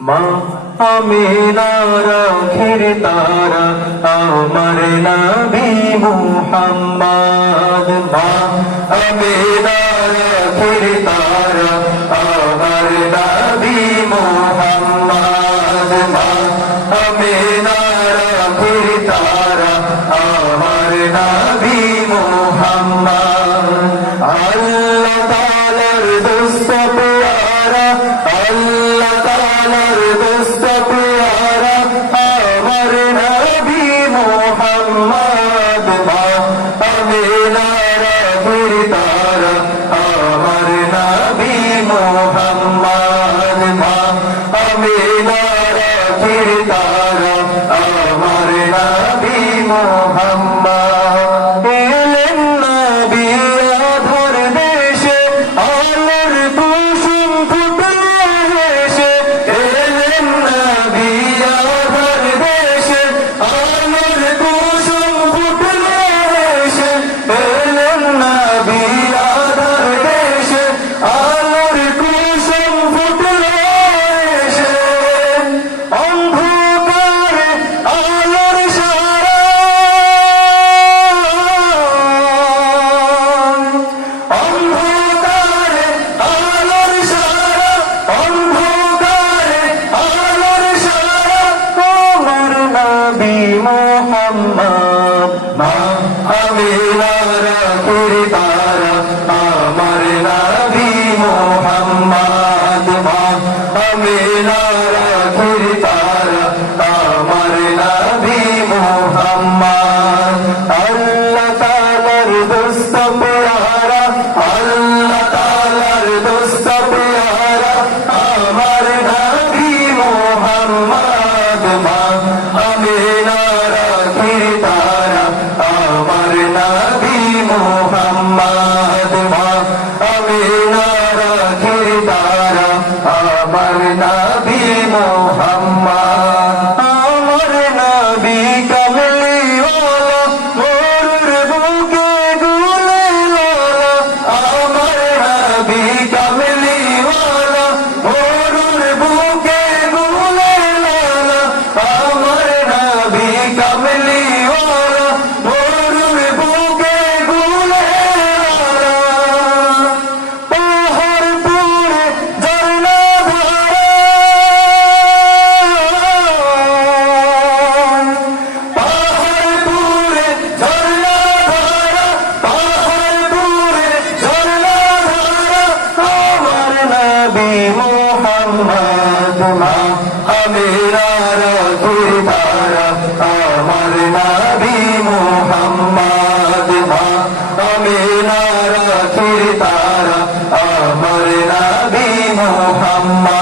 মা আমি রাখির তারা আমার নবী মুহাম্মদ। মা আমি রাখির তারা আমার নবী মুহাম্মদ। মেলা আমি নরপুর তারা আমার নাবি মোহাম্মদ মা আমি নরপুর আমার নবী মোহাম্মদ। মোহাম্মদ মা আমেরা রাজি তারা, আমার নবী মোহাম্মদ মা, আমেরা রাজি তারা, আমার নবী মোহাম্মদ